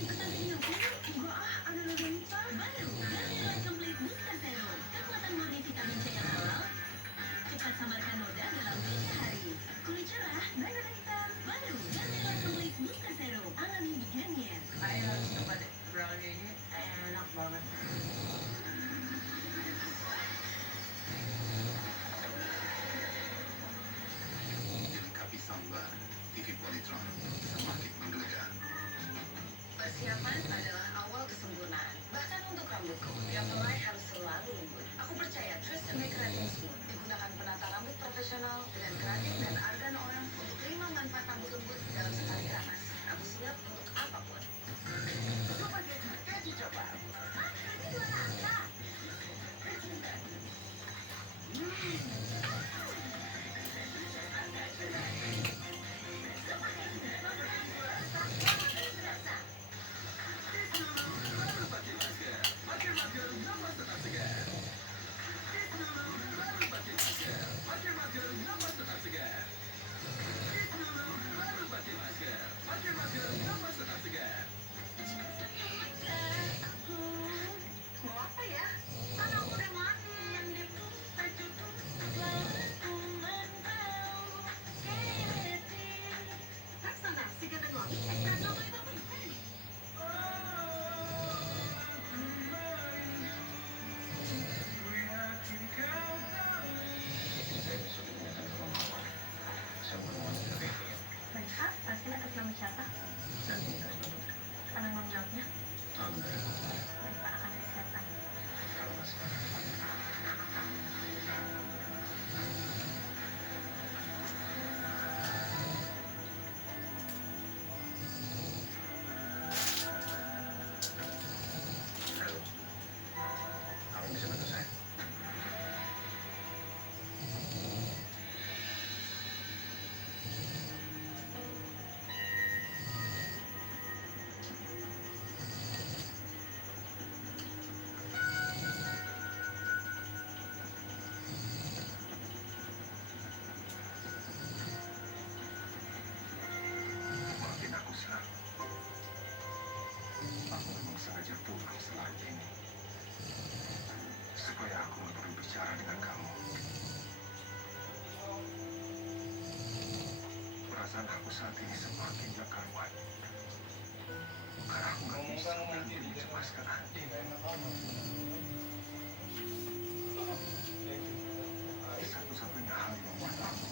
ikutan video yuk. Enggak ah, ada Nurulita. Baru, Garnier Complete Booster Serum. Kekuatan murni vitamin C yang halal. Cepat samarkan noda dalam 3 hari. Kulit cerah, berwarna hitam. Baru, Garnier Complete Booster Serum. Alami di Garnier. Ayo harus coba deh. Brownie ini enak banget. Dilengkapi sambal, TV Polytron, semakin menggelegar. Persiapan adalah awal kesempurnaan. Bahkan untuk rambutku, yang mulai harus selalu lembut. Aku percaya Twist and Make Keratin Smooth digunakan penata rambut profesional dengan keratin dan argan orang untuk terima manfaat rambut lembut dalam sekali keramas. Aku siap untuk apapun. Coba jadi coba. Ini dua rasa. Mau apa ya? Kan aku udah mati yang tertutup. Laksana, sikat dan wangi. Extra double itu Mereka pasti atas nama siapa? Penanggung jawabnya? Mereka akan kesehatan. Kamu bisa bantu saya? Maafin aku, Sila. Aku memang sengaja pulang setelah ini. Supaya aku nggak perlu bicara dengan kamu. Perasaan aku saat ini semakin gak karuan. Karena aku nggak bisa berhenti mencemaskan hati. Satu-satunya hal yang membuat aku